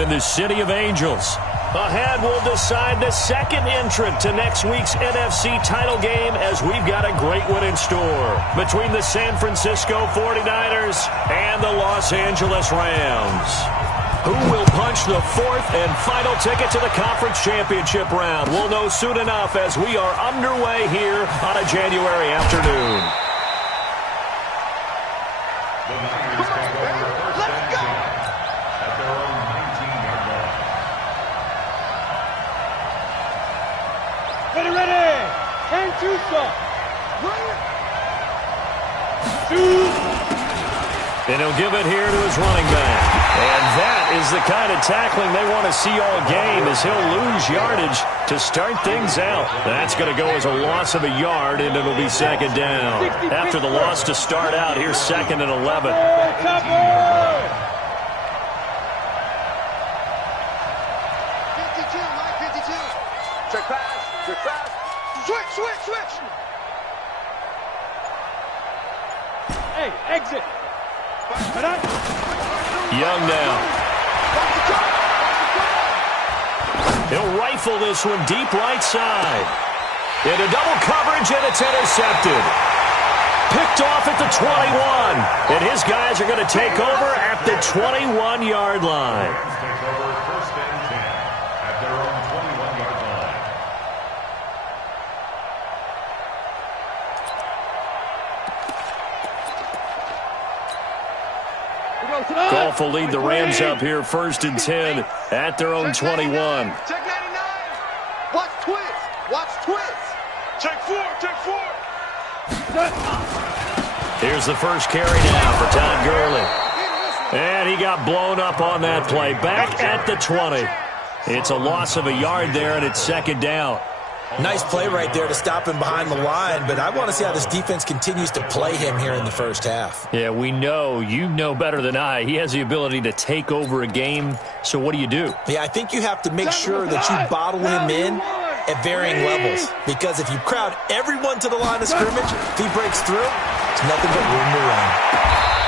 in the City of Angels. Ahead, we'll decide the second entrant to next week's NFC title game as we've got a great one in store between the San Francisco 49ers and the Los Angeles Rams. Who will punch the fourth and final ticket to the conference championship round? We'll know soon enough as we are underway here on a January afternoon. And he'll give it here to his running back. And that is the kind of tackling they want to see all game, as he'll lose yardage to start things out. That's going to go as a loss of a yard, and it'll be second down. After the loss to start out, here's second and 11. Check pass. Check pass. Switch. Hey, exit. Young now. He'll rifle this one deep right side. Into double coverage, and it's intercepted. Picked off at the 21. And his guys are going to take over at the 21-yard line. First and 10 at their own 21-yard line. Goff will lead the Rams up here first and 10 at their own 21. Check 99. Watch twist. Check 4. Here's the first carry now for Todd Gurley. And he got blown up on that play. Back at the 20. It's a loss of a yard there, and it's second down. Nice play right there to stop him behind the line, but I want to see how this defense continues to play him here in the first half. Yeah, we know. You know better than I. He has the ability to take over a game, so what do? Yeah, I think you have to make sure that you bottle him in at varying levels, because if you crowd everyone to the line of scrimmage, if he breaks through, it's nothing but room to run.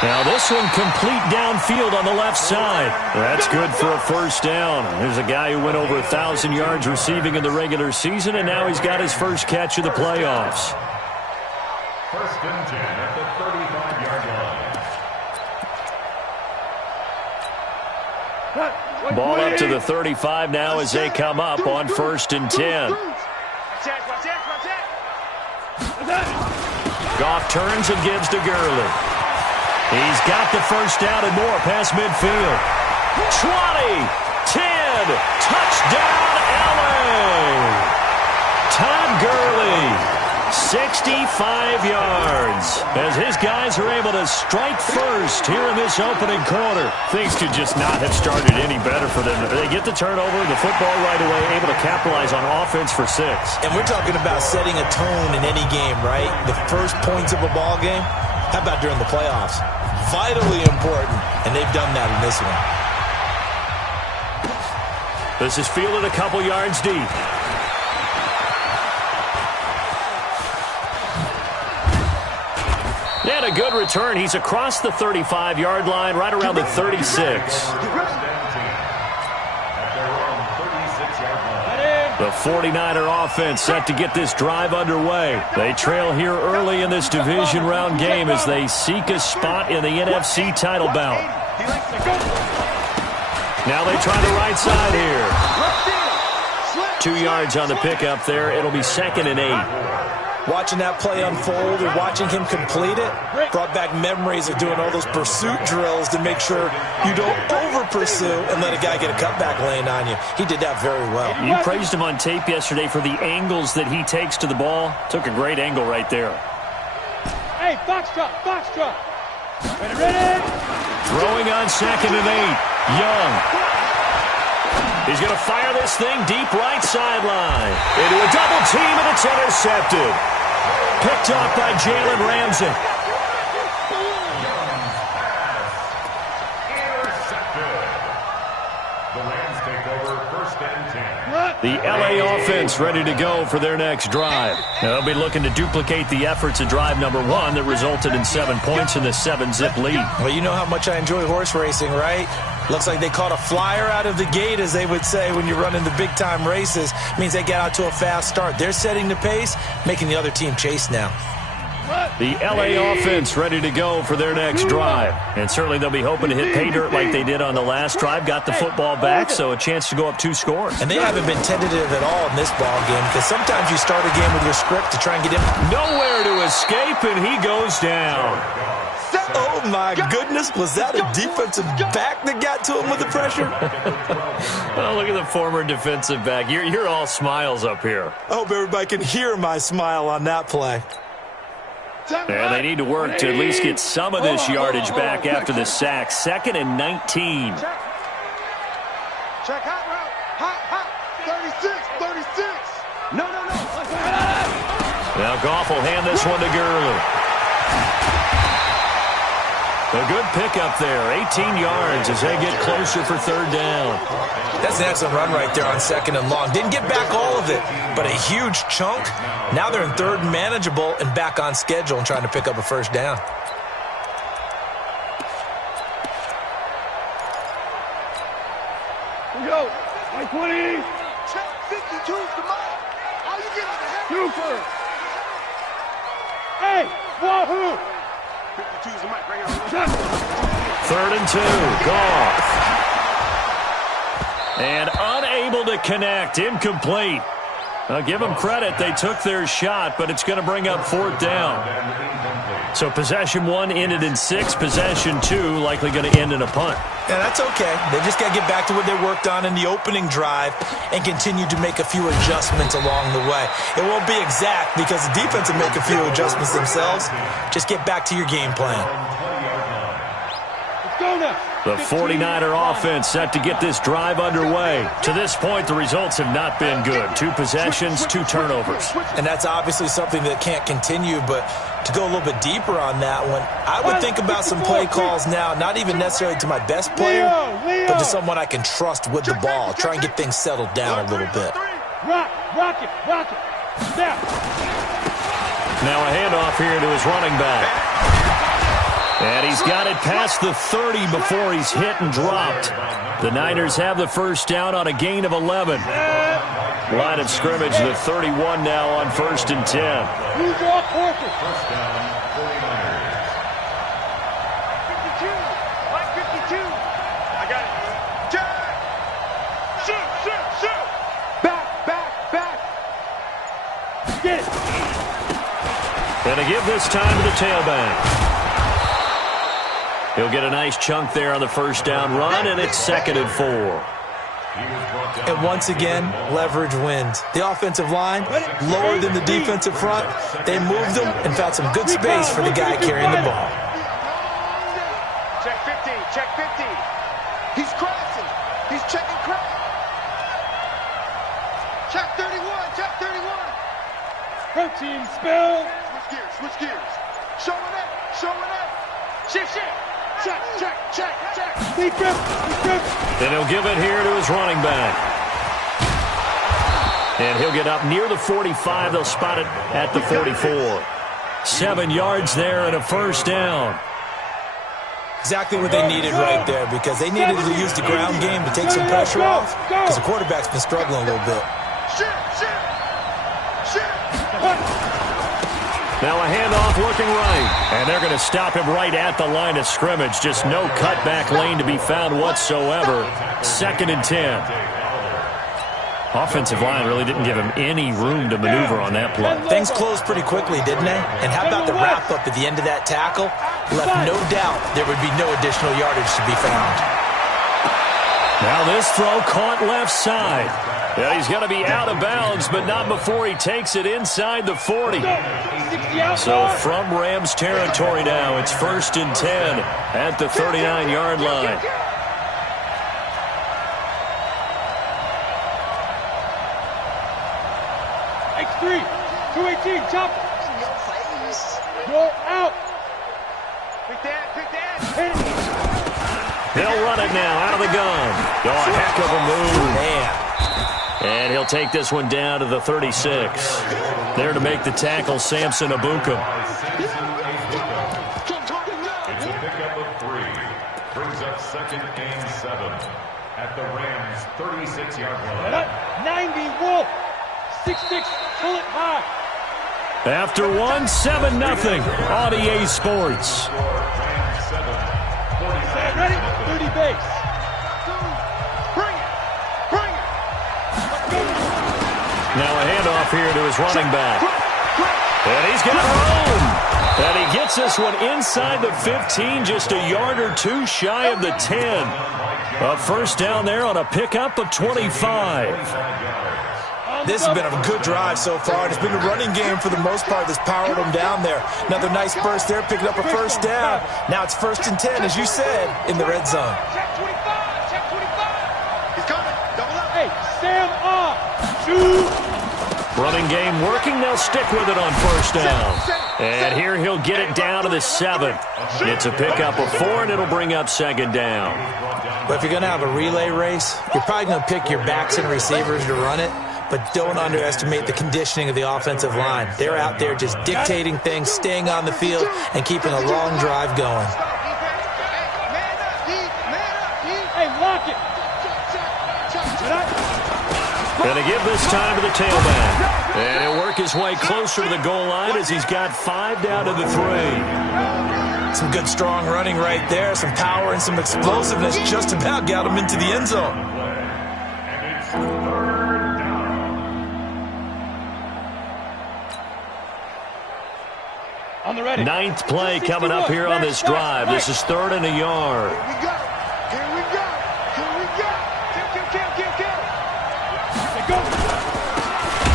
Now this one complete downfield on the left side. That's good for a first down. There's a guy who went over 1,000 yards receiving in the regular season, and now he's got his first catch of the playoffs. First and 10 at the 35-yard line. Ball up to the 35 now as they come up on first and 10. Goff turns and gives to Gurley. He's got the first down and more past midfield. 20, 10, touchdown LA. Todd Gurley, 65 yards, as his guys are able to strike first here in this opening quarter. Things could just not have started any better for them. They get the turnover, the football right away, able to capitalize on offense for 6. And we're talking about setting a tone in any game, right? The first points of a ball game. How about during the playoffs? Vitally important, and they've done that in this one. This is fielded a couple yards deep. And a good return. He's across the 35-yard line, right around the 36. The 49er offense set to get this drive underway. They trail here early in this division round game as they seek a spot in the NFC title bout. Now they try the right side here. 2 yards on the pickup there. It'll be second and 8. Watching that play unfold and watching him complete it brought back memories of doing all those pursuit drills to make sure you don't over-pursue and let a guy get a cutback lane on you. He did that very well. You praised him on tape yesterday for the angles that he takes to the ball. Took a great angle right there. Hey, box drop. Ready? Throwing on second and 8. Young. He's going to fire this thing deep right sideline. Into a double team, and it's intercepted. Picked off by Jalen Ramsey. The LA offense ready to go for their next drive. Now they'll be looking to duplicate the efforts of drive number 1 that resulted in 7 points in the 7-zip lead. Well, you know how much I enjoy horse racing, right? Looks like they caught a flyer out of the gate, as they would say when you're running the big-time races. Means they get out to a fast start. They're setting the pace, making the other team chase now. The LA offense ready to go for their next drive. And certainly they'll be hoping to hit pay dirt like they did on the last drive. Got the football back, so a chance to go up 2 scores. And they haven't been tentative at all in this ball game, because sometimes you start a game with your script to try and get in. Nowhere to escape, and he goes down. Oh, my goodness. Was that a defensive back that got to him with the pressure? Oh, look at the former defensive back. You're all smiles up here. I hope everybody can hear my smile on that play. And they need to work to at least get some of this yardage back after the sack. 2nd and 19. Check hot route. Hot. 36. No. Now Goff will hand this one to Gurley. A good pickup there. 18 yards as they get closer for 3rd down. That's an excellent run right there on 2nd and long. Didn't get back all of it, but a huge chunk. Now they're in 3rd and manageable and back on schedule and trying to pick up a 1st down. Here we go. 20. Check 52's the mark. How you getting the head? Super. Hey, wahoo. 52's the mic right here. 3rd and 2. Goff. And unable to connect. Incomplete. Give them credit. They took their shot, but it's going to bring up 4th down. So possession 1 ended in 6. Possession 2 likely going to end in a punt. Yeah, that's okay. They just got to get back to what they worked on in the opening drive and continue to make a few adjustments along the way. It won't be exact because the defense will make a few adjustments themselves. Just get back to your game plan. Let's go now. The 49er offense set to get this drive underway. To this point, the results have not been good. 2 possessions, 2 turnovers. And that's obviously something that can't continue, but to go a little bit deeper on that one, I would think about some play calls now, not even necessarily to my best player, but to someone I can trust with the ball. Try and get things settled down a little bit. Rock it. Snap. Now a handoff here to his running back. And he's got it past the 30 before he's hit and dropped. The Niners have the 1st down on a gain of 11. Line of scrimmage, the 31 now on 1st and 10. Who's off Horford? 1st down, 49ers. 52. Like 52. I got it. Jack. Shoot. Back. Get it. And to give this time to the tailback. He'll get a nice chunk there on the 1st down run, and it's 2nd and 4. And once again, leverage wins. The offensive line, lower than the defensive front. They moved them and found some good space for the guy carrying the ball. Check 50. He's crashing. He's checking crash. Check 31. Protein spill. Switch gears. Showing up. Shift. Check. Deep grip. Then he'll give it here to his running back. And he'll get up near the 45. They'll spot it at the 44. 7 yards there and a 1st down. Exactly what they needed right there, because they needed to use the ground game to take some pressure off, because the quarterback's been struggling a little bit. Now a handoff looking right. And they're going to stop him right at the line of scrimmage. Just no cutback lane to be found whatsoever. 2nd and 10. Offensive line really didn't give him any room to maneuver on that play. Things closed pretty quickly, didn't they? And how about the wrap-up at the end of that tackle? Left no doubt there would be no additional yardage to be found. Now this throw caught left side. Yeah, he's going to be out of bounds, but not before he takes it inside the 40. So from Rams territory now, it's 1st and 10 at the 39-yard line. X3, 218, chop it. You're out. Pick that. Hit it. They'll run it now out of the gun. Oh, a heck of a move. Man. And he'll take this one down to the 36. There to make the tackle, Samson Abuka. It's a pickup of 3. Brings up 2nd Second and 7 at the Rams' 36-yard line. 90 Wolf. 6'6", bullet high. After 1, 7-0 on EA Sports. Rams 7, 49ers Ready? 0. 30 base. Bring it! Bring it! Now a handoff here to his running back. And he's got room. And he gets this one inside the 15, just a yard or two shy of the 10. A first down there on a pickup of 25. This has been a good drive so far. It's been a running game for the most part that's powered them down there. Another nice burst there, picking up a first down. Now it's 1st and 10, as you said, in the red zone. Check 25! Check 25! He's coming! Double up! Hey, stand up. Shoot. Running game working. They'll stick with it on first down. And here he'll get it down to the 7. It's a pickup of 4, and it'll bring up 2nd down. But if you're going to have a relay race, you're probably going to pick your backs and receivers to run it. But don't underestimate the conditioning of the offensive line. They're out there just dictating things, staying on the field, and keeping a long drive going. Hey, lock it. And to give this time to the tailback. And he'll work his way closer to the goal line as he's got 5 down to the 3. Some good, strong running right there. Some power and some explosiveness just about got him into the end zone. And it's 3rd down. On the ready. 9th play coming up here on this drive. This is 3rd and a yard. Here we go! Here we go! Here we go! Kill!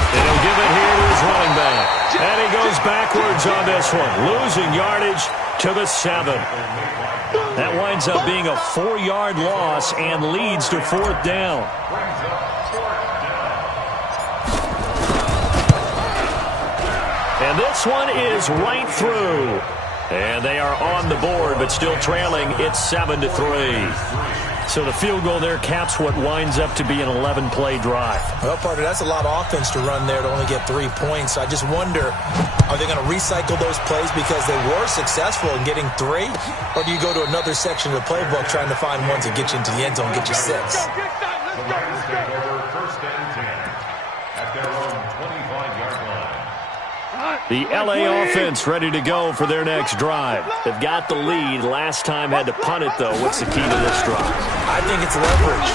And he'll give it here to his running back. And he goes backwards on this one, losing yardage to the 7. That winds up being a 4-yard loss and leads to 4th down. Brings up 4th down. And this one is right through. And they are on the board, but still trailing. It's 7-3. So the field goal there caps what winds up to be an 11-play drive. Well, partner, that's a lot of offense to run there to only get 3 points. I just wonder, are they going to recycle those plays because they were successful in getting 3? Or do you go to another section of the playbook trying to find ones that get you into the end zone and get you 6? The Rams take over 1st and 10 at their own 25-yard line. The LA offense ready to go for their next drive. They've got the lead. Last time had to punt it, though. What's the key to this drive? I think it's leverage.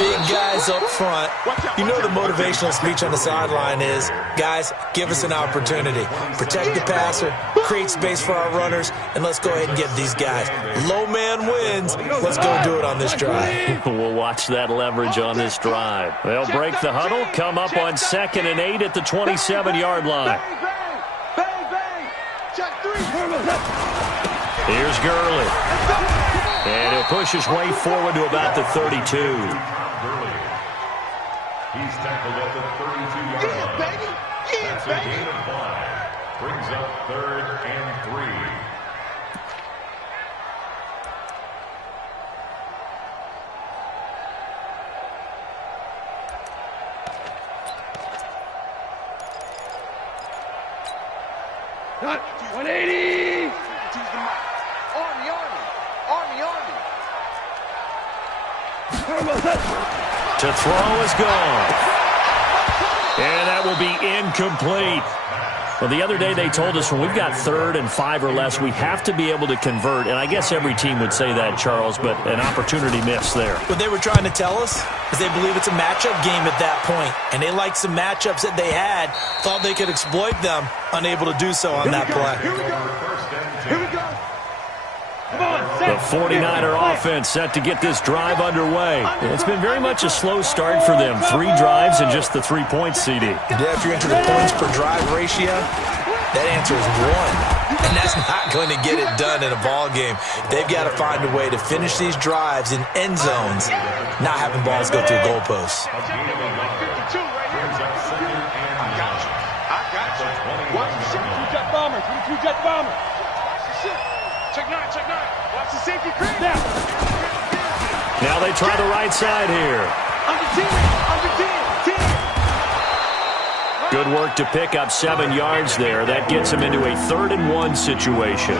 Big guys up front. You know the motivational speech on the sideline is, guys, give us an opportunity. Protect the passer, create space for our runners, and let's go ahead and get these guys. Low man wins. Let's go do it on this drive. We'll watch that leverage on this drive. They'll break the huddle, come up on 2nd and 8 at the 27-yard line. Here's Gurley. And he'll push his way forward to about the 32. He's tackled at the 32-yard line. That's a gain of 5. Brings up 3rd and 3. Not 180. Army. To throw is gone. And that will be incomplete. Well, the other day they told us when we've got 3rd and 5 or less, we have to be able to convert. And I guess every team would say that, Charles, but an opportunity missed there. What they were trying to tell us is they believe it's a matchup game at that point. And they liked some matchups that they had, thought they could exploit them, unable to do so on that play. Here we go! Come on, The set. 49er offense set to get this drive underway. It's been very much a slow start for them. 3 drives and just the 3 points, CD. Yeah, if you're into the points per drive ratio, that answer is 1. And that's not going to get it done in a ball game. They've got to find a way to finish these drives in end zones, not having balls go through goalposts. I got you. 22 jet bombers. 22 jet bombers. Check 9. Watch the safety creep. Now they try the right side here. Under 10. Good work to pick up 7 yards there. That gets him into a 3rd and 1 situation.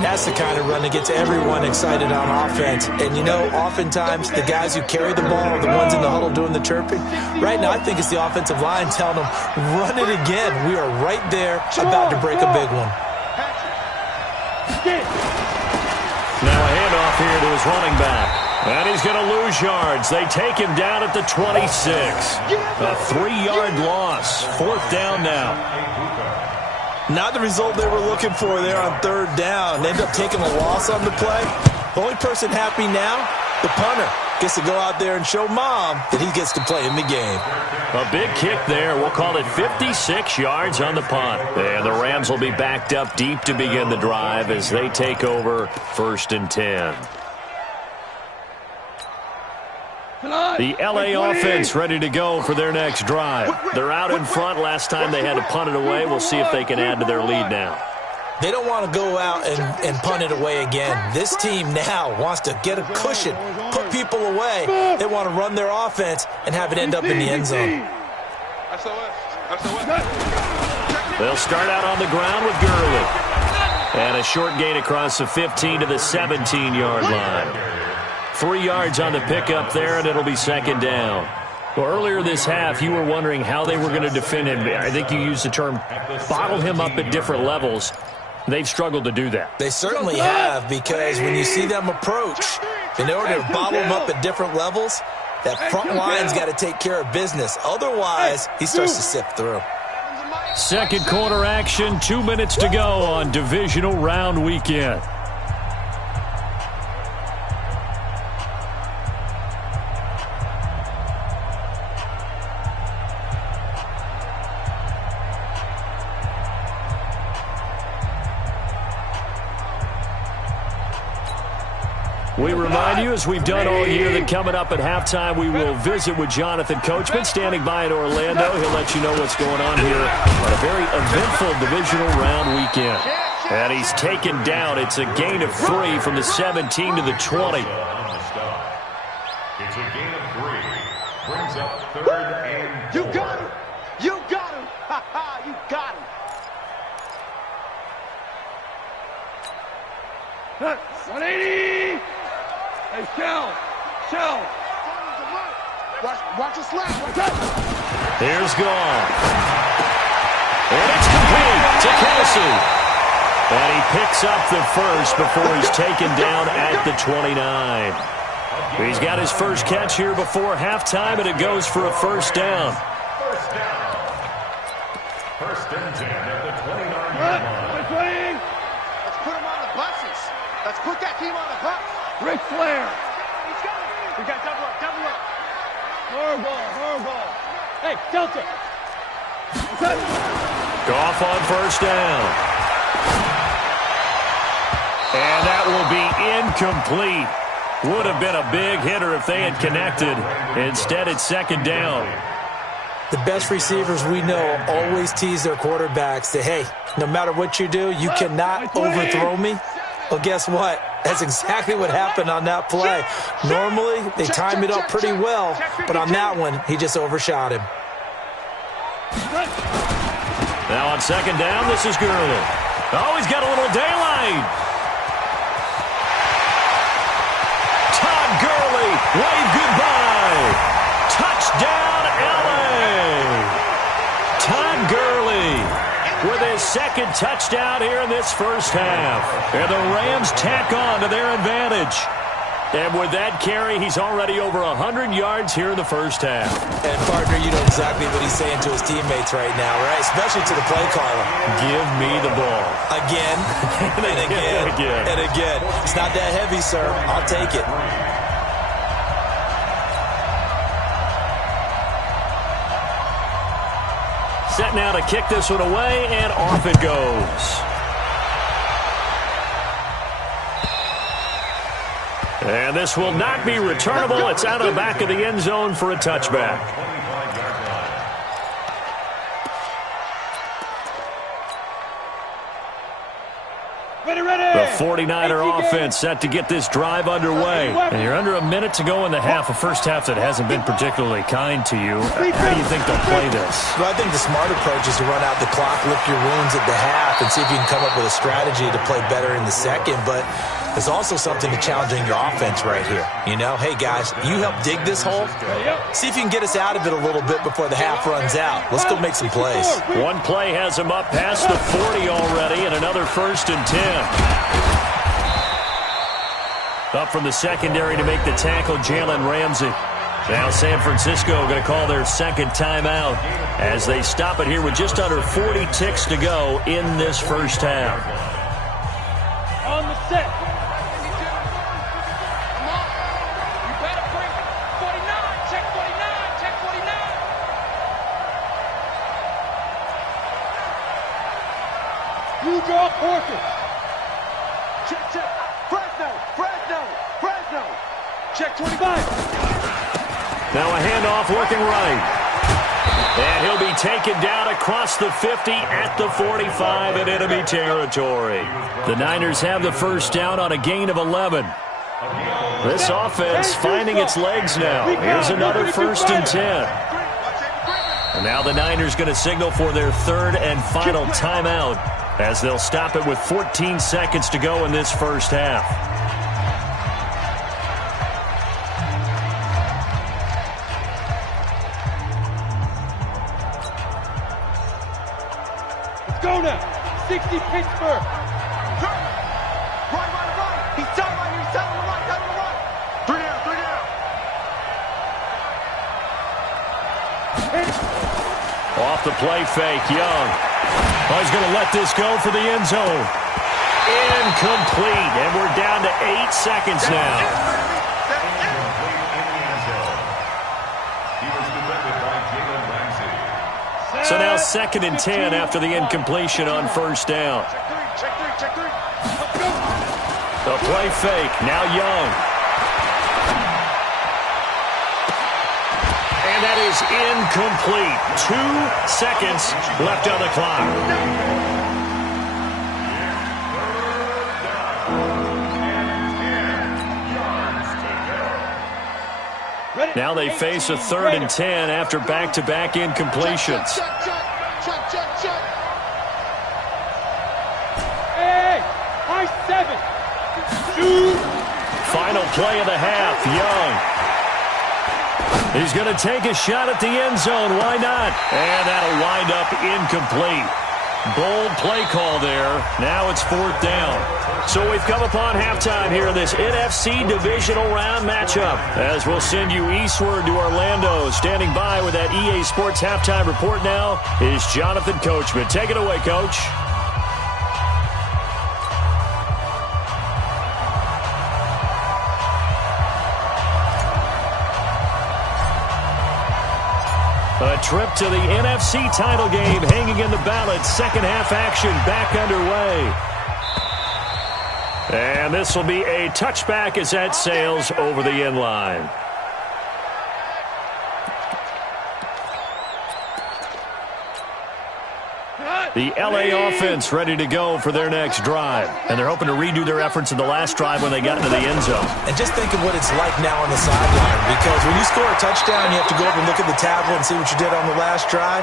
That's the kind of run that gets everyone excited on offense. And, you know, oftentimes the guys who carry the ball are the ones in the huddle doing the chirping. Right now, I think it's the offensive line telling them, run it again. We are right there about to break a big one. Now a handoff here to his running back. And he's going to lose yards. They take him down at the 26. A 3-yard loss. 4th down now. Not the result they were looking for there on 3rd down. They end up taking a loss on the play. The only person happy now, the punter, gets to go out there and show Mom that he gets to play in the game. A big kick there. We'll call it 56 yards on the punt. And the Rams will be backed up deep to begin the drive as they take over 1st and 10. The L.A. offense ready to go for their next drive. They're out in front. Last time they had to punt it away. We'll see if they can add to their lead now. They don't want to go out and punt it away again. This team now wants to get a cushion, put people away. They want to run their offense and have it end up in the end zone. They'll start out on the ground with Gurley. And a short gain across the 15 to the 17-yard line. 3 yards on the pickup there, and it'll be 2nd down. Well, earlier this half, you were wondering how they were going to defend him. I think you used the term bottle him up at different levels. They've struggled to do that. They certainly have, because when you see them approach, in order to bottle him up at different levels, that front line's got to take care of business. Otherwise, he starts to sift through. Second quarter action, 2 minutes to go on divisional round weekend. We remind you, as we've done all year, that coming up at halftime, we will visit with Jonathan Coachman, standing by in Orlando. He'll let you know what's going on here on a very eventful divisional round weekend. And he's taken down. It's a gain of 3 from the 17 to the 20. It's a gain of 3. Brings up 3rd and 4. You got him. You got him. Ha ha, you got him. 180. Hey, Shell. Watch the slap. Here's Gone. And it's complete to Kelsey. And he picks up the first before he's taken down at the 29. He's got his first catch here before halftime, and it goes for a 1st down. 1st and 10 at the 29-yard line. Let's put him on the buses. Let's put that team on the bus. Ric Flair. He's got it. We got double up. Horrible. Hey, Delta. Goff on 1st down. And that will be incomplete. Would have been a big hitter if they had connected. Instead, it's 2nd down. The best receivers we know always tease their quarterbacks that, hey, no matter what you do, you cannot overthrow me. Well, guess what? That's exactly what happened on that play. Normally, they time it up pretty well, but on that one, he just overshot him. Now on 2nd down, this is Gurley. Oh, he's got a little daylight. Todd Gurley, wave goodbye. Touchdown, L.A. Todd Gurley with his 2nd touchdown here in this first half. And the Rams tack on to their advantage. And with that carry, he's already over 100 yards here in the first half. And, partner, you know exactly what he's saying to his teammates right now, right? Especially to the play caller. Give me the ball. Again, and again, and again. It's not that heavy, sir. I'll take it. Set now to kick this one away, and off it goes. And this will not be returnable. It's out of the back of the end zone for a touchback. Ready. The 49er offense set to get this drive underway. And you're under a minute to go in the half, a first half that hasn't been particularly kind to you. How do you think they'll play this? Well, I think the smart approach is to run out the clock, lick your wounds at the half, and see if you can come up with a strategy to play better in the second. But there's also something to challenging your offense right here. You know, hey, guys, you help dig this hole. See if you can get us out of it a little bit before the half runs out. Let's go make some plays. One play has him up past the 40 already, and another 1st and 10. Up from the secondary to make the tackle, Jalen Ramsey. Now San Francisco going to call their second timeout as they stop it here with just under 40 ticks to go in this first half. On the set. You draw quarters. Check, check. Fresno. Check 25. Now a handoff looking right. And he'll be taken down across the 50 at the 45 in enemy territory. The Niners have the first down on a gain of 11. This offense finding its legs now. Here's another 1st and 10. And now the Niners going to signal for their third and final timeout as they'll stop it with 14 seconds to go in this first half. Let's go now. 60 Pittsburgh. Right. He's tight right here. He's tight on the right. 3 down. Off the play fake, Young. Oh, he's going to let this go for the end zone. Incomplete, and we're down to 8 seconds now. So now 2nd and 10 after the incompletion on first down. Check three. The play fake, now Young. And that is incomplete. 2 seconds left on the clock. Now they face a 3rd and 10 after back-to-back incompletions. Hey, high 7. Final play of the half, Young. He's going to take a shot at the end zone. Why not? And that'll wind up incomplete. Bold play call there. Now it's 4th down. So we've come upon halftime here in this NFC divisional round matchup. As we'll send you eastward to Orlando. Standing by with that EA Sports halftime report now is Jonathan Coachman. Take it away, Coach. A trip to the NFC title game hanging in the balance. Second half action back underway. And this will be a touchback as that sails over the end line. The LA offense ready to go for their next drive. And they're hoping to redo their efforts in the last drive when they got into the end zone. And just think of what it's like now on the sideline. Because when you score a touchdown, you have to go over and look at the tablet and see what you did on the last drive.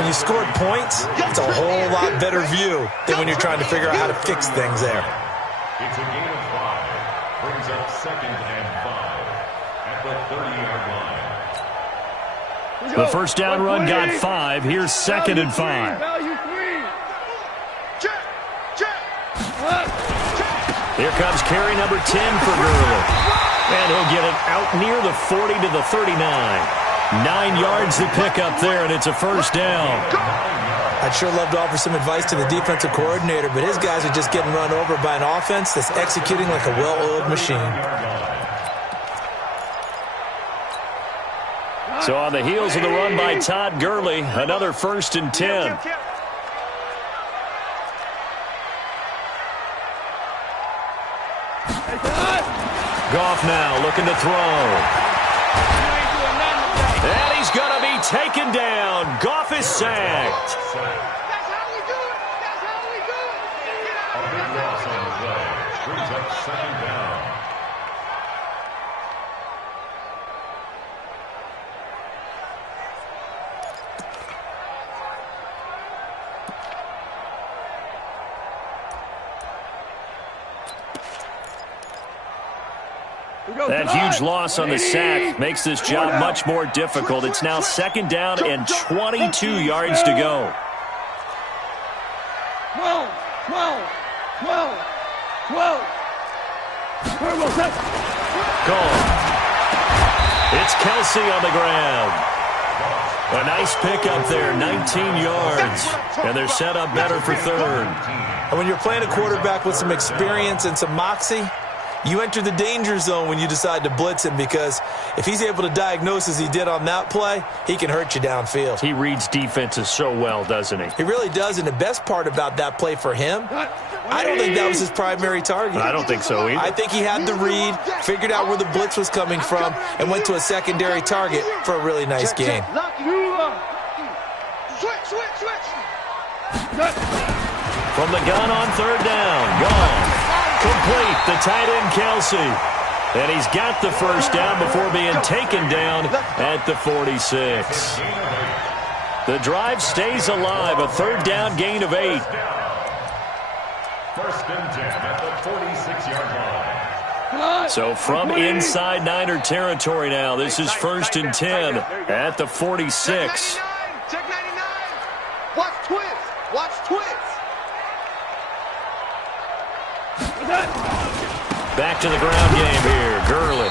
When you scored points, it's a whole lot better view than when you're trying to figure out how to fix things there. It's a gain of 5. Brings up 2nd and 5 at the 30-yard line. The first down run got 5. Here's 2nd and 5. Value 3. Here comes carry number 10 for Gurley. And he'll get it out near the 40 to the 39. 9 yards to pick up there, and it's a first down. I'd sure love to offer some advice to the defensive coordinator, but his guys are just getting run over by an offense that's executing like a well-oiled machine. So on the heels of the run by Todd Gurley, another 1st and 10. Goff now looking to throw. And he's going to be taken down. Goff is sacked. That's how we do it. A big loss on the play. That huge loss on the sack makes this job much more difficult. It's now 2nd down and 22 yards to go. 12, 12, 12, 12. Gone. It's Kelsey on the ground. A nice pickup there, 19 yards. And they're set up better for 3rd. And when you're playing a quarterback with some experience and some moxie, you enter the danger zone when you decide to blitz him, because if he's able to diagnose as he did on that play, he can hurt you downfield. He reads defenses so well, doesn't he? He really does, and the best part about that play for him, I don't think that was his primary target. I don't think so either. I think he had the read, figured out where the blitz was coming from, and went to a secondary target for a really nice gain. From the gun on 3rd down, gone. Complete, the tight end Kelsey. And he's got the 1st down before being taken down at the 46. The drive stays alive, a 3rd down gain of 8. 1st and 10 at the 46-yard line. So from inside Niner territory now, this is 1st and 10 at the 46. Check 99. Watch twist. Watch twist. Back to the ground game here. Gurley.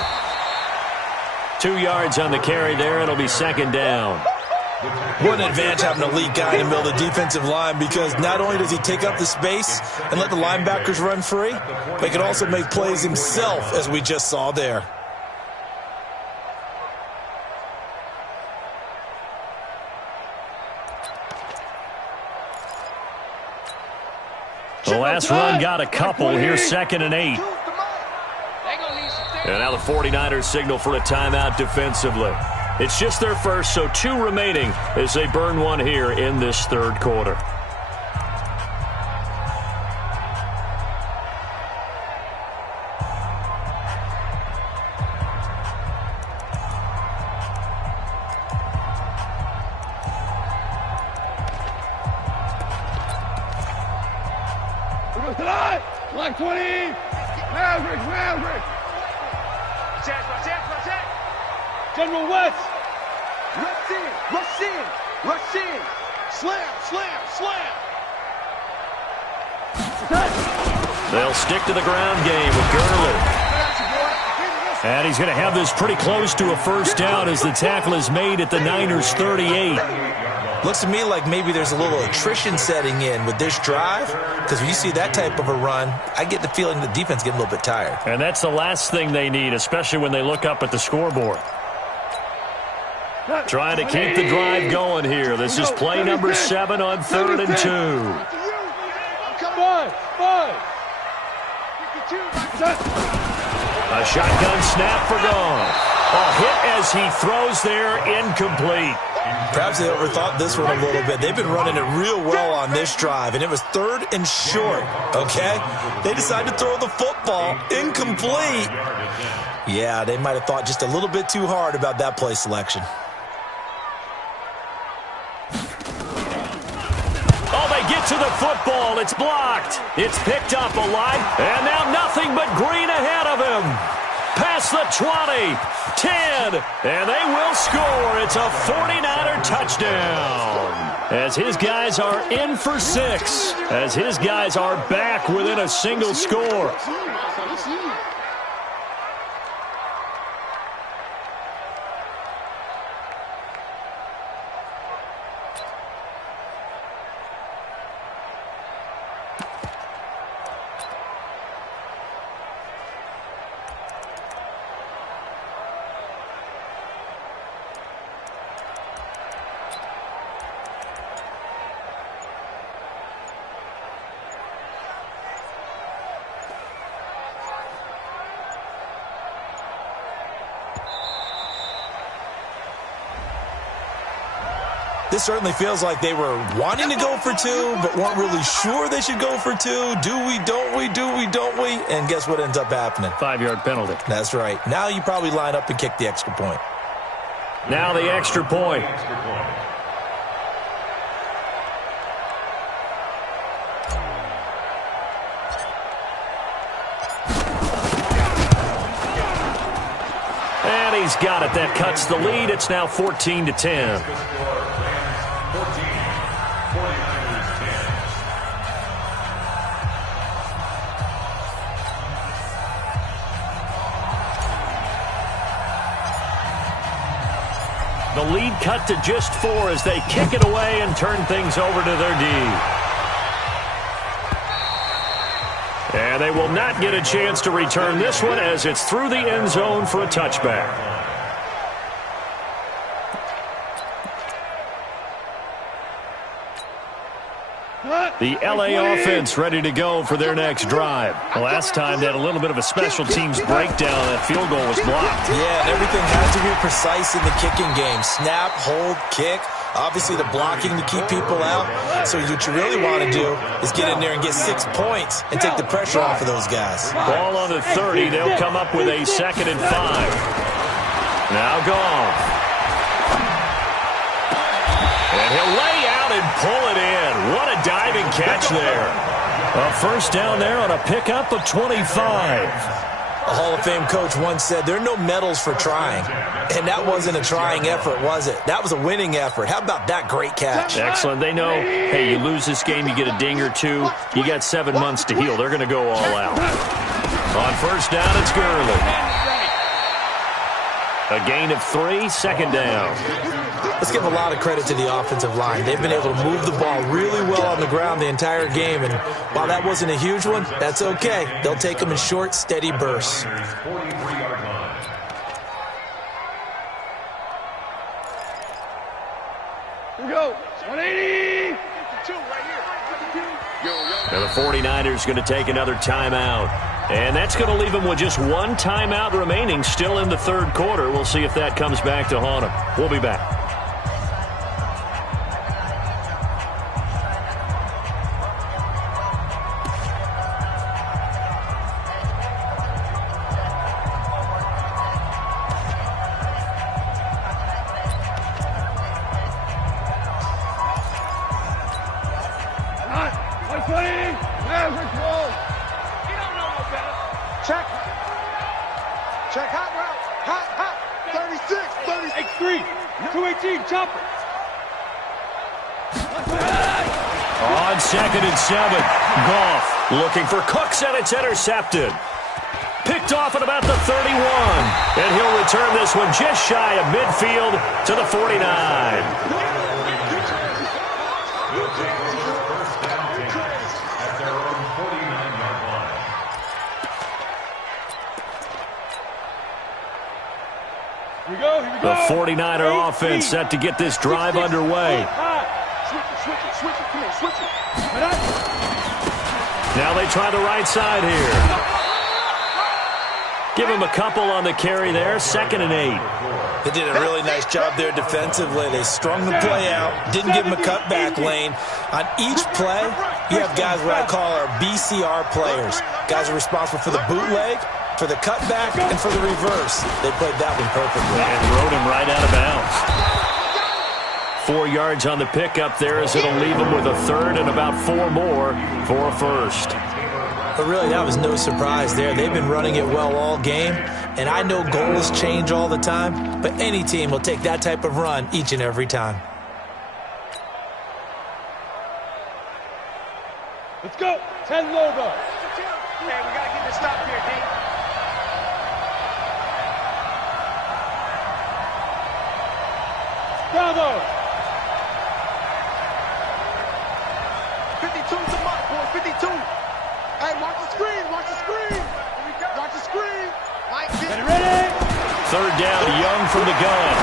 2 yards on the carry there. It'll be 2nd down. What an advantage having a elite guy in the middle of the defensive line, because not only does he take up the space and let the linebackers run free, but he can also make plays himself, as we just saw there. The last run got a couple. Here's 2nd and 8. And now the 49ers signal for a timeout defensively. It's just their first, so 2 remaining as they burn one here in this 3rd quarter. Black 20. Maverick. Check. General West. Rush in. Slam. They'll stick to the ground game with Gurley. And he's going to have this pretty close to a 1st down as the tackle is made at the Niners' 38. Looks to me like maybe there's a little attrition setting in with this drive, because when you see that type of a run, I get the feeling the defense getting a little bit tired. And that's the last thing they need, especially when they look up at the scoreboard. Trying to keep the drive going here. This is play number 7 on 3rd and 2. Five. A shotgun snap for gone. A hit as he throws there, incomplete. Perhaps they overthought this one a little bit. They've been running it real well on this drive, and it was 3rd and short, okay? They decided to throw the football incomplete. Yeah, they might have thought just a little bit too hard about that play selection. Oh, they get to the football. It's blocked. It's picked up alive, and now nothing but green ahead of him. Past the 20, 10, and they will score. It's a 49er touchdown. As his guys are in for 6. As his guys are back within a single score. This certainly feels like they were wanting to go for 2, but weren't really sure they should go for 2. Do we, don't we, don't we? And guess what ends up happening? 5-yard penalty. That's right. Now you probably line up and kick the extra point. Now the extra point. he's got it. That cuts the lead. It's now 14-10. The lead cut to just 4 as they kick it away and turn things over to their D. And they will not get a chance to return this one as it's through the end zone for a touchback. The LA offense ready to go for their next drive. Last time they had a little bit of a special teams breakdown. That field goal was blocked. Yeah, and everything has to be precise in the kicking game. Snap, hold, kick. Obviously the blocking to keep people out. So what you really want to do is get in there and get 6 points and take the pressure off of those guys. Ball on the 30. They'll come up with a 2nd and 5. Now Goff. And he'll lay out and pull it in. What a diving catch there. A first down there on a pickup of 25. A Hall of Fame coach once said, there are no medals for trying. And that wasn't a trying effort, was it? That was a winning effort. How about that great catch? Excellent. They know, hey, you lose this game, you get a ding or 2. You got 7 months to heal. They're going to go all out. On first down, it's Gurley. A gain of 3, 2nd down. Let's give a lot of credit to the offensive line. They've been able to move the ball really well on the ground the entire game. And while that wasn't a huge one, that's okay. They'll take them in short, steady bursts. Here we go. 180. Now the 49ers going to take another timeout. And that's going to leave them with just 1 timeout remaining still in the 3rd quarter. We'll see if that comes back to haunt them. We'll be back. Check hot route. Hot. 36. X3. 218. Chopper. On 2nd and 7. Goff looking for Cooks, and it's intercepted. Picked off at about the 31. And he'll return this one just shy of midfield to the 49. Here we go. The 49er offense set to get this drive underway. Switch it. Come on, switch it. Now they try the right side here. Give him a couple on the carry there. 2nd and 8. They did a really nice job there defensively. They strung the play out, didn't give him a cutback lane. On each play, you have guys what I call our BCR players. Guys are responsible for the bootleg, for the cutback, and for the reverse. They played that one perfectly. And rode him right out of bounds. 4 yards on the pickup there as it'll leave him with a 3rd and about 4 more for a first. But really, that was no surprise there. They've been running it well all game, and I know goals change all the time, but any team will take that type of run each and every time. Let's go. 10 logo. Hey, we got to get this stop here, D. Bravo. 52's the mark, boy. 52. Hey, watch the screen. Watch the screen. Watch the screen. Mike, get Ready? 3rd down, Young from the gun.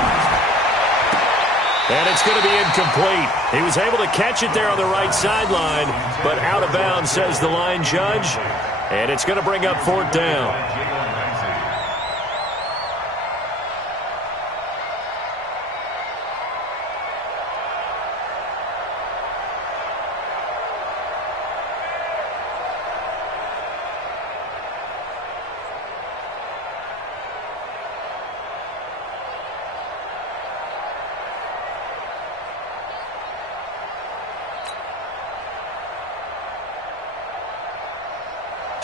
And it's going to be incomplete. He was able to catch it there on the right sideline, but out of bounds, says the line judge. And it's going to bring up 4th down.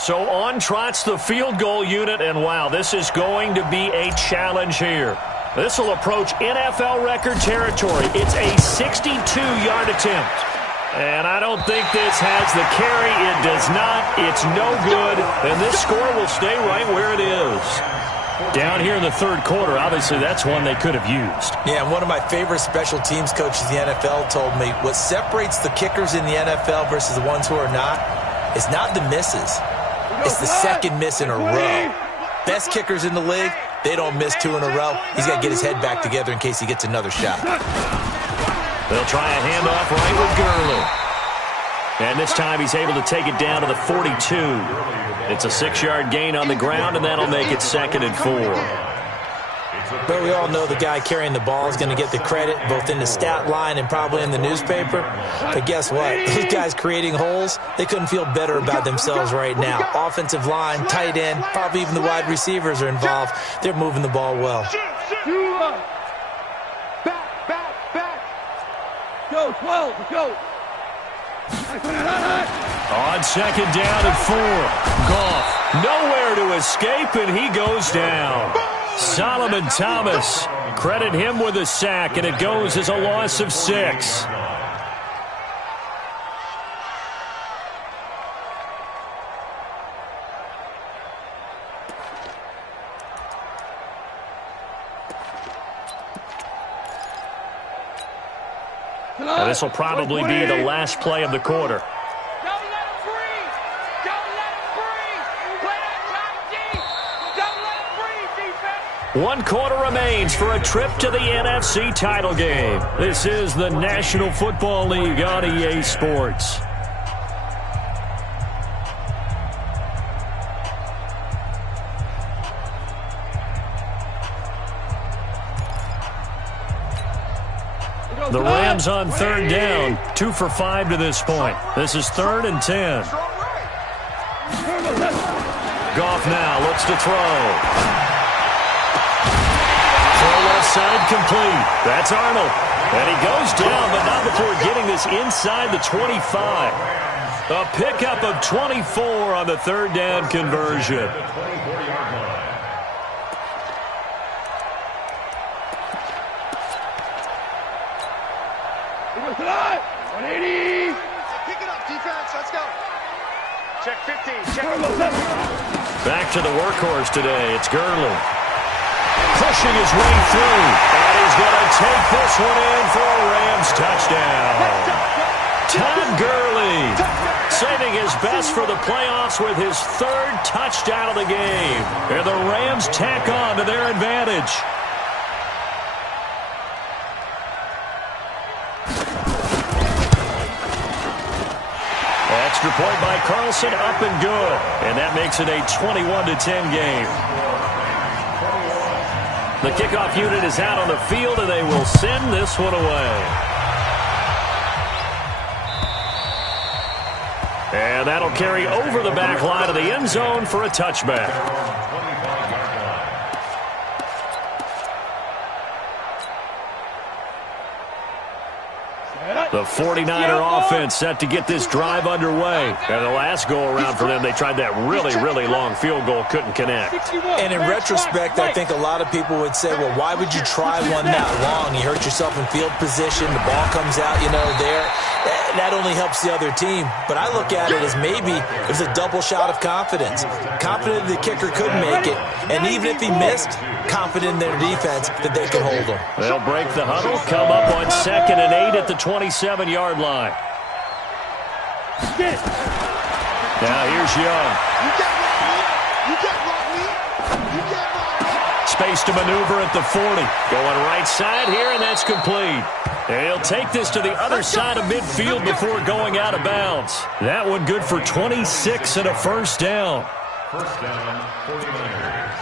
So on trots the field goal unit, and wow, this is going to be a challenge here. This will approach NFL record territory. It's a 62-yard attempt. And I don't think this has the carry. It does not. It's no good. And this score will stay right where it is. Down here in the third quarter, obviously that's one they could have used. Yeah, and one of my favorite special teams coaches in the NFL told me what separates the kickers in the NFL versus the ones who are not is not the misses. It's the second miss in a row. Best kickers in the league, they don't miss 2 in a row. He's got to get his head back together in case he gets another shot. They'll try a handoff right with Gurley. And this time he's able to take it down to the 42. It's a 6-yard gain on the ground, and that'll make it 2nd and 4. But we all know the guy carrying the ball is going to get the credit both in the stat line and probably in the newspaper. But guess what? Those guys creating holes, they couldn't feel better about themselves right now. Offensive line, tight end, probably even the wide receivers are involved. They're moving the ball well. Go, 12, go. On 2nd down and 4. Goff nowhere to escape, and he goes down. Solomon Thomas, credit him with a sack, and it goes as a loss of 6. Now, this will probably be the last play of the quarter. One quarter remains for a trip to the NFC title game. This is the National Football League on EA Sports. The Rams on 3rd down, 2 for 5 to this point. This is 3rd and 10. Goff now looks to throw. Side complete. That's Arnold. And he goes down, but not before getting this inside the 25. A pickup of 24 on the 3rd down conversion. Pick it up, defense. Let's go. Check 15. Check. Back to the workhorse today. It's Gurley. Pushing his way through, and he's going to take this one in for a Rams touchdown. Todd Gurley saving his best for the playoffs with his 3rd touchdown of the game. And the Rams tack on to their advantage. Extra point by Carlson, up and good. And that makes it a 21-10 game. The kickoff unit is out on the field, and they will send this one away. And that'll carry over the back line of the end zone for a touchback. The 49er offense set to get this drive underway. And the last go-around for them, they tried that really, really long field goal, couldn't connect. And in retrospect, I think a lot of people would say, well, why would you try one that long? You hurt yourself in field position. The ball comes out, there. That only helps the other team. But I look at it as maybe it was a double shot of confidence. Confident the kicker could make it. And even if he missed, confident in their defense that they can hold him. They'll break the huddle, come up on 2nd and 8 at the 27-yard line. Now here's Young. Space to maneuver at the 40. Going right side here, and that's complete. And he'll take this to the other side of midfield before going out of bounds. That one good for 26 and a 1st down. 1st down, 49ers.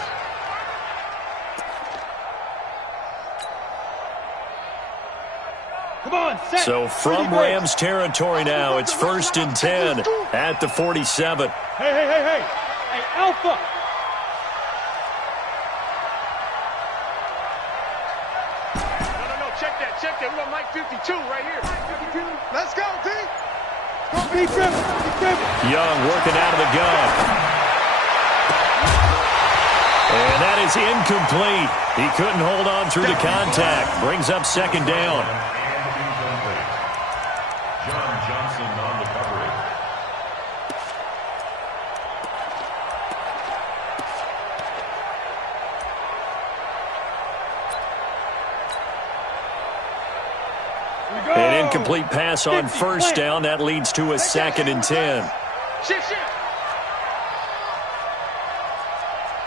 Come on, set. So from Rams territory now, it's 1st and 10 at the 47. Hey, Alpha. No, check that. We got Mike 52 right here. 52. Let's go, D. Young working out of the gun. And that is incomplete. He couldn't hold on through the contact. Brings up second down. John Johnson on the coverage. An incomplete pass on first down. That leads to a 2nd and 10. Shift.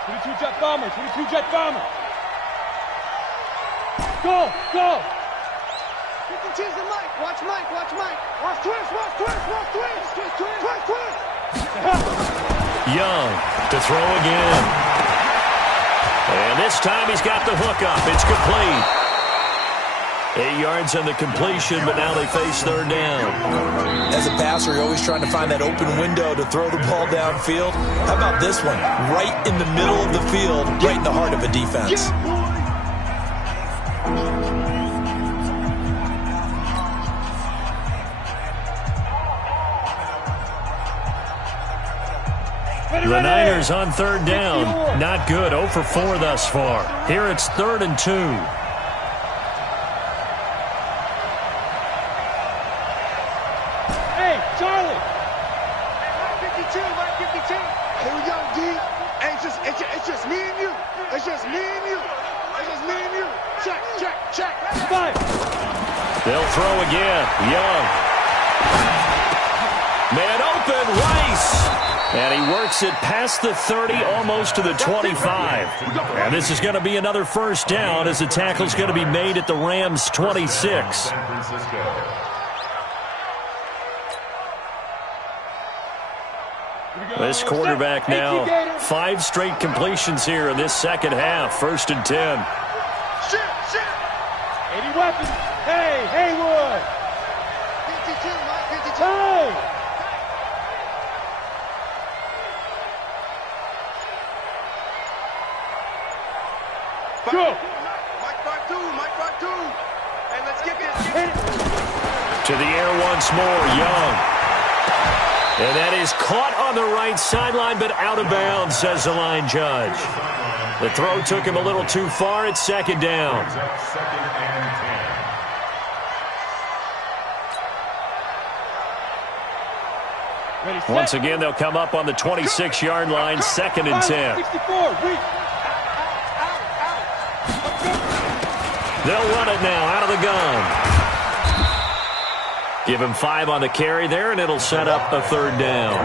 22 jet bomber, 22 jet bomber. Go. 52's the Mike. Watch Mike. Watch twist. Young to throw again. And this time he's got the hook up. It's complete. 8 yards on the completion, but now they face third down. As a passer, you're always trying to find that open window to throw the ball downfield. How about this one? Right in the middle of the field, right in the heart of a defense. The Niners on third down. Not good. 0 for 4 thus far. Here it's 3rd and 2. Hey, Charlie. Mike 52. Here we go, D. Hey, it's just me and you. It's just me and you. Check. 5. They'll throw again. Young. Man open, Rice. And he works it past the 30, almost to the 25. And this is going to be another first down as the tackle's going to be made at the Rams' 26. This quarterback now 5 straight completions here in this second half. 1st and 10. Shit. 80 weapons. Hey, Haywood. 52, Mike 52. Hey. Go. Mike 5-2. Hey, let's get this. To the air once more, Young. And that is caught on the right sideline, but out of bounds, says the line judge. The throw took him a little too far. It's 2nd down. Once again, they'll come up on the 26-yard line, 2nd and 10. 64. They'll run it now out of the gun. Give him 5 on the carry there, and it'll set up a 3rd down.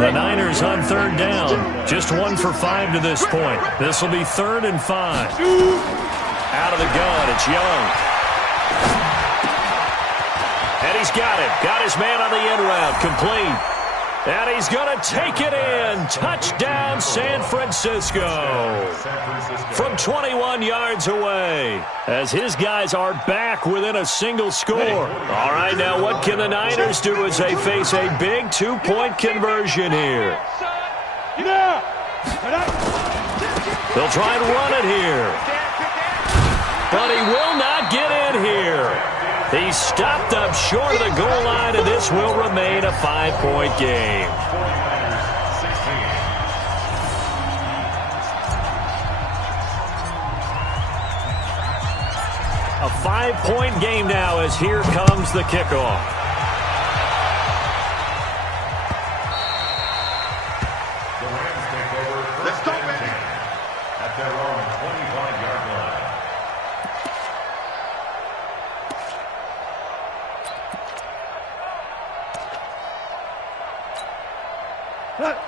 The Niners on 3rd down. Just 1 for 5 to this point. This will be 3rd and 5. Out of the gun, it's Young. And he's got it. Got his man on the end route. Complete. And he's going to take it in. Touchdown, San Francisco. From 21 yards away. As his guys are back within a single score. All right, now what can the Niners do as they face a big 2-point conversion here? They'll try and run it here. But he will not get in here. He's stopped up short of the goal line, and this will remain a 5-point game. A 5-point game now as here comes the kickoff. The Rams take over. Let's go, baby. At their own 25-yard line.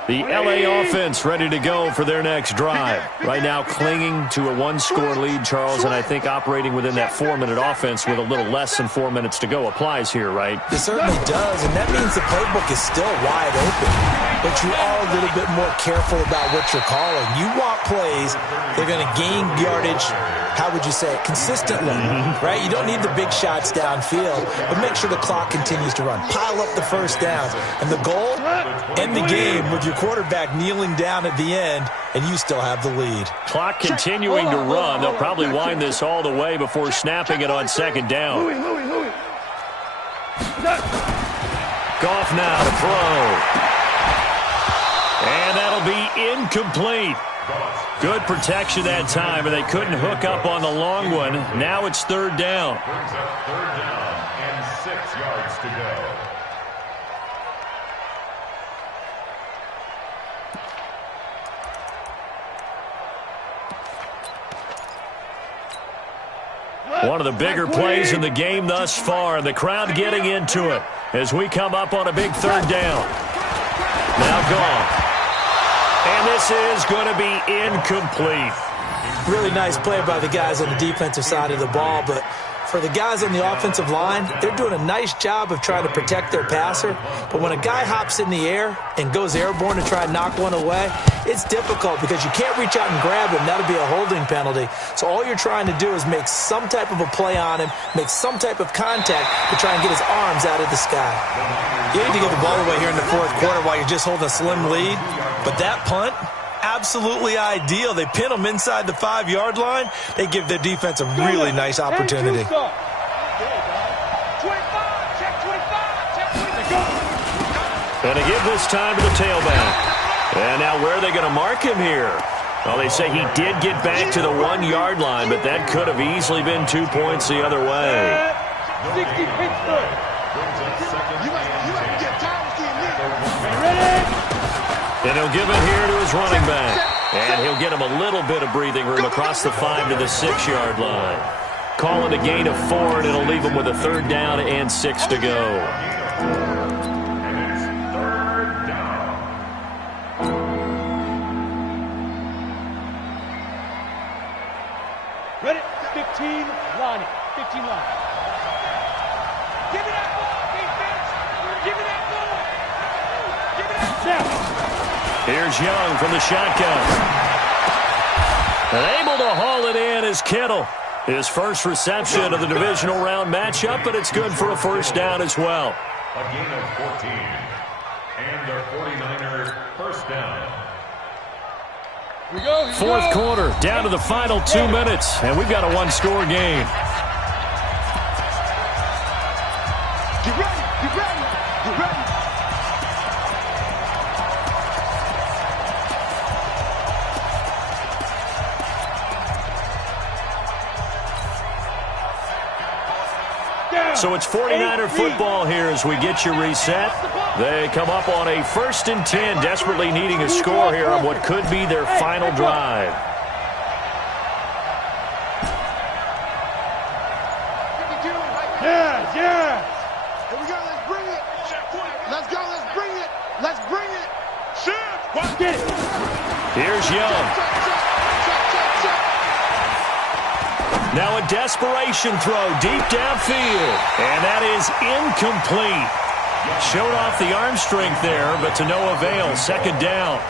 The LA offense ready to go for their next drive. Right now clinging to a 1-score lead, Charles, and I think operating within that 4-minute offense with a little less than 4 minutes to go applies here, right? It certainly does, and that means the playbook is still wide open. But you are a little bit more careful about what you're calling. You want plays, they're going to gain yardage, how would you say it, consistently, right? You don't need the big shots downfield, but make sure the clock continues to run. Pile up the first downs. And the goal, end the game with your quarterback kneeling down at the end, and you still have the lead. Clock continuing to run. They'll probably wind this all the way before snapping it on 2nd down. Goff now to throw. And that'll be incomplete. Good protection that time, and they couldn't hook up on the long one. Now it's third down. Brings up third down and 6 yards to go. One of the bigger plays in the game thus far, and the crowd getting into it as we come up on a big third down. Now gone. And this is going to be incomplete. Really nice play by the guys on the defensive side of the ball, but for the guys on the offensive line, they're doing a nice job of trying to protect their passer. But when a guy hops in the air and goes airborne to try and knock one away, it's difficult because you can't reach out and grab him. That'll be a holding penalty. So all you're trying to do is make some type of a play on him, make some type of contact to try and get his arms out of the sky. You need to get the ball away here in the fourth quarter while you're just holding a slim lead. But that punt, absolutely ideal. They pin them inside the 5-yard line. They give their defense a really nice opportunity. And they give this time to the tailback. And now where are they going to mark him here? Well, they say he did get back to the 1-yard line, but that could have easily been 2 points the other way. 60 Pittsburgh. And he'll give it here to his running back. And he'll get him a little bit of breathing room across the 5 to the 6-yard line. Call it a gain of 4, and it'll leave him with a third down and 6 to go. And it's third down. Ready? 15 line. 15 line. Give me that ball, defense. Give me that ball. Give me that snap. Here's Young from the shotgun. And able to haul it in is Kittle. His first reception of the divisional round matchup, but it's good for a first down as well. A gain of 14. And the 49ers first down. Here we go. Fourth quarter, down to the final 2 minutes, and we've got a one-score game. Get ready, get ready, get ready. So it's 49er football here as we get you reset. They come up on a 1st and 10, desperately needing a score here on what could be their final drive. Yeah, yeah. Here we go, let's bring it. Let's go, let's bring it. Let's bring it. Shift. Get it. Here's Young. Now a desperation throw deep downfield. And that is incomplete. Showed off the arm strength there, but to no avail. Second down.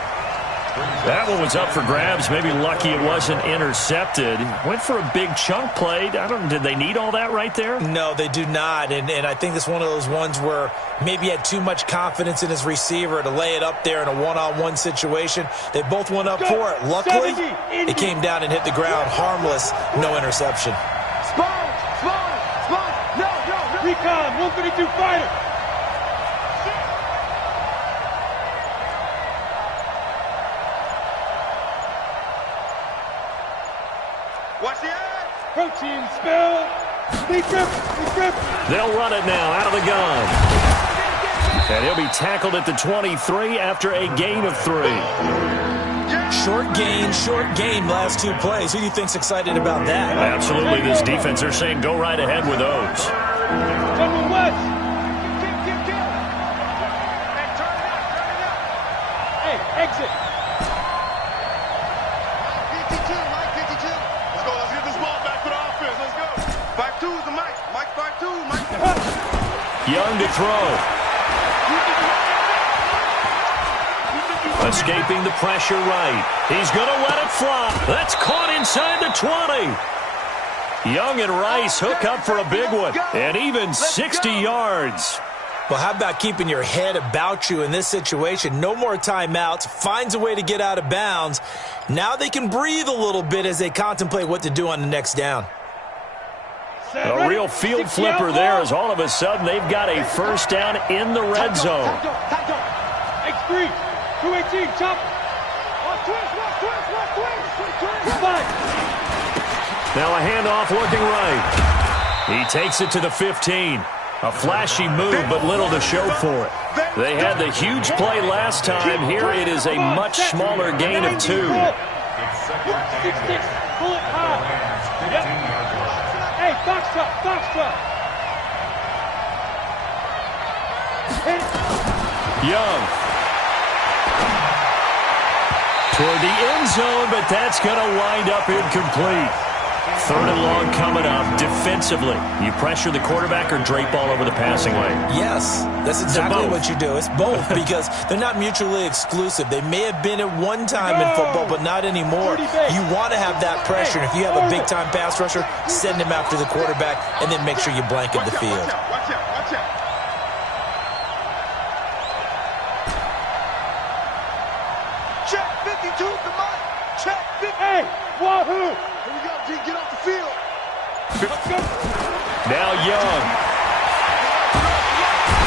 That one was up for grabs. Maybe lucky it wasn't intercepted. Went for a big chunk play. Did they need all that right there? No, they do not. And I think it's one of those ones where maybe he had too much confidence in his receiver to lay it up there in a one-on-one situation. They both went up for it. Luckily, it came down and hit the ground. Harmless, no interception. Spawn. No. Recon, 132 fighter. Watch the eye. Protein spill. Lead grip. They'll run it now out of the gun. And he'll be tackled at the 23 after a gain of 3. Short gain, last 2 plays. Who do you think's excited about that? Absolutely, this defense, they're saying go right ahead with those. General West. Kill. Hey, turn it up. Hey, exit. Mike 52. Let's get this ball back to the offense. Let's go. 5-2 is the Mike. Mike 5-2. Mike. Young to throw. Escaping the pressure right. He's going to let it fly. That's caught inside the 20. Young and Rice hook up for a big one. And even 60 yards. Well, how about keeping your head about you in this situation? No more timeouts. Finds a way to get out of bounds. Now they can breathe a little bit as they contemplate what to do on the next down. A real field flipper there as all of a sudden they've got a first down in the red zone. X3. 218, chop. Watch twist. Now a handoff looking right. He takes it to the 15. A flashy move, but little to show for it. They had the huge play last time. Here it is a much smaller gain of 2. 6-6, pull it high. Yep. Hey, box truck. Young. Toward the end zone, but that's going to wind up incomplete. 3rd and long coming up. Defensively, you pressure the quarterback or drape all over the passing lane? Yes, that's exactly what you do. It's both because they're not mutually exclusive. They may have been at one time in football, but not anymore. You want to have that pressure. And if you have a big-time pass rusher, send him after the quarterback and then make sure you blanket the field. Watch out. Check 52, come on. Check 50. Hey, wahoo. Here we go, G. Get off the field. Let's go. Now Young.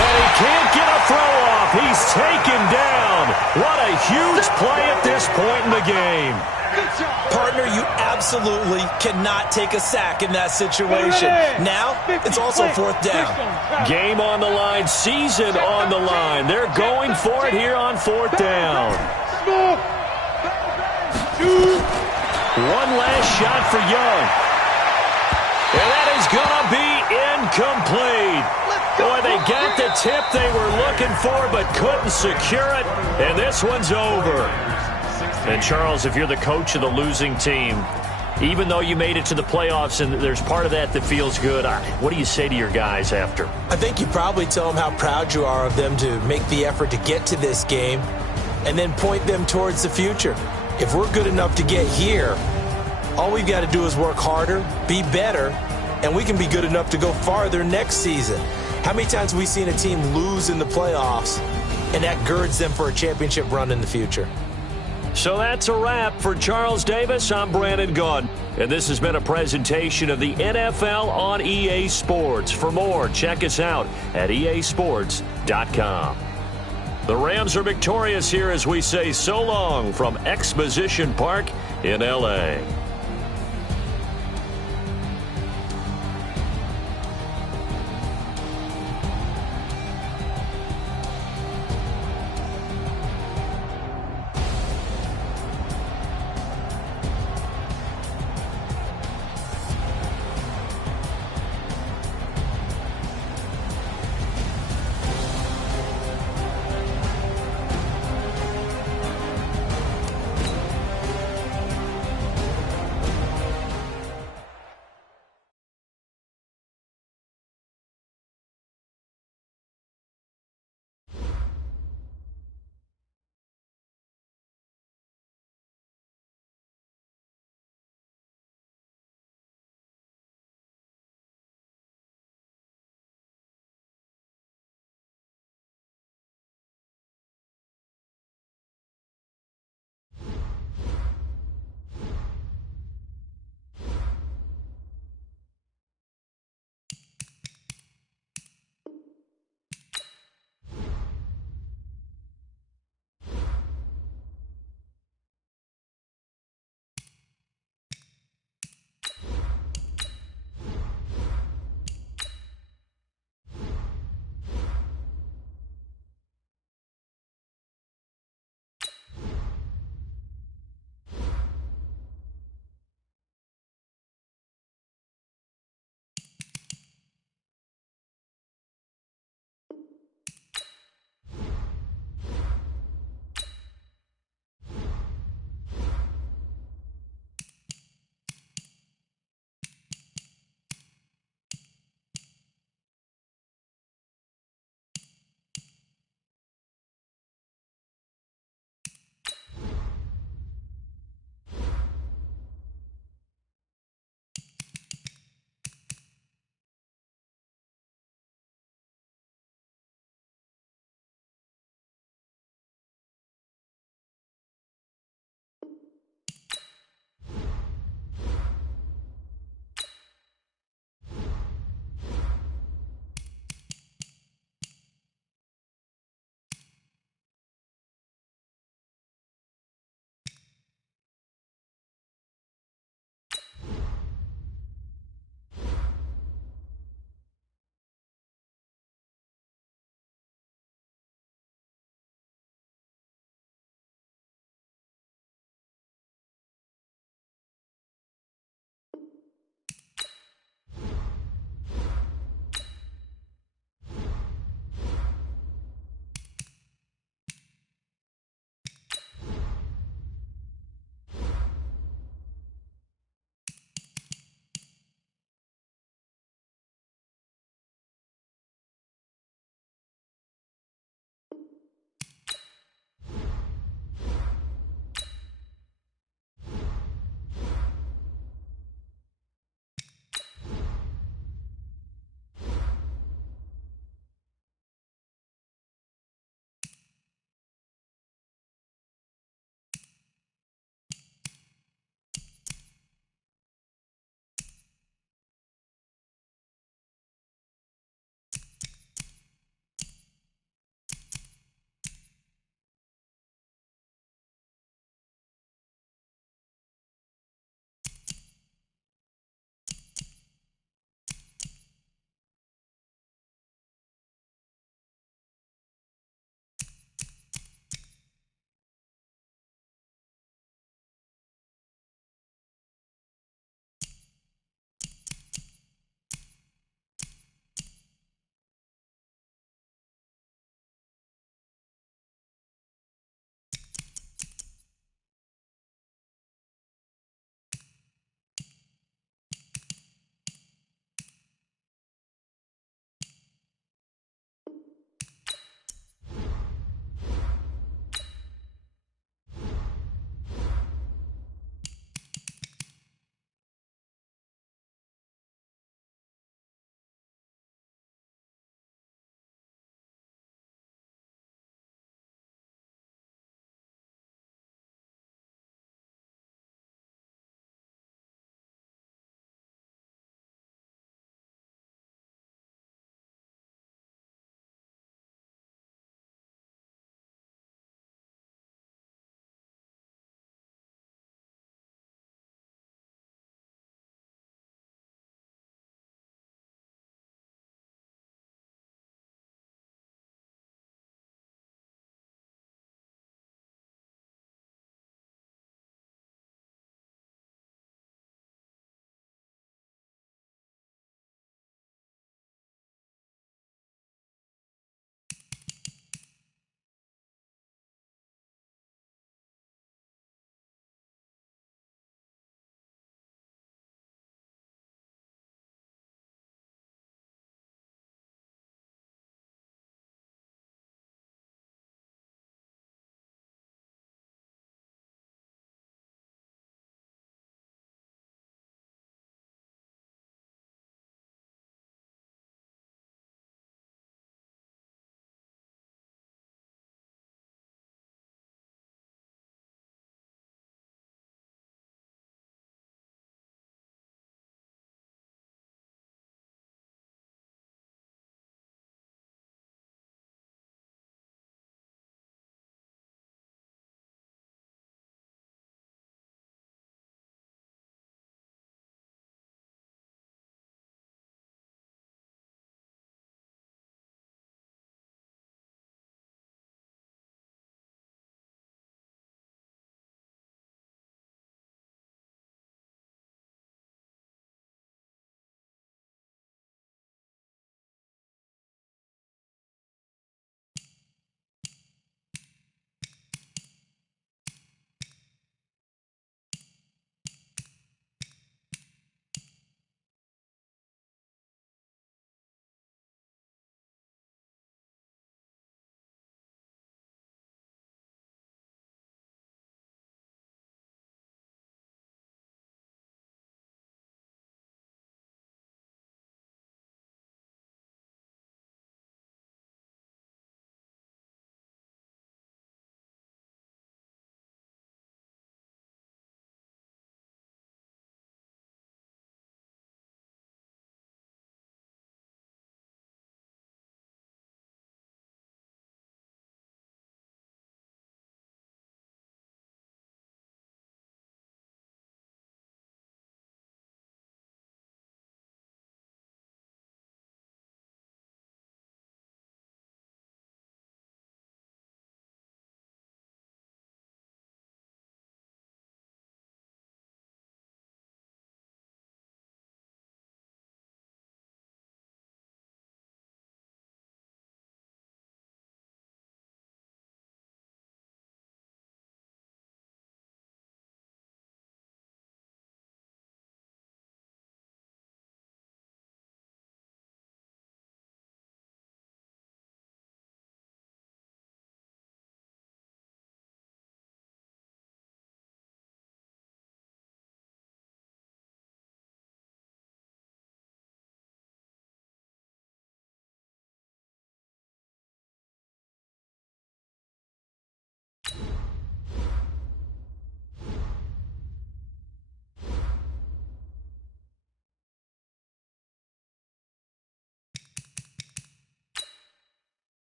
And he can't get a throw off. He's taken down. What a huge play at this point in the game. Partner, you absolutely cannot take a sack in that situation. Now, it's also 4th down. Game on the line, season on the line. They're going for it here on 4th down. One last shot for Young. And that is going to be incomplete. Boy, they got the tip they were looking for but couldn't secure it. And this one's over. And, Charles, if you're the coach of the losing team, even though you made it to the playoffs and there's part of that feels good, what do you say to your guys after? I think you probably tell them how proud you are of them to make the effort to get to this game and then point them towards the future. If we're good enough to get here, all we've got to do is work harder, be better, and we can be good enough to go farther next season. How many times have we seen a team lose in the playoffs, and that girds them for a championship run in the future? So that's a wrap. For Charles Davis, I'm Brandon Gaudin. And this has been a presentation of the NFL on EA Sports. For more, check us out at easports.com. The Rams are victorious here as we say so long from Exposition Park in L.A.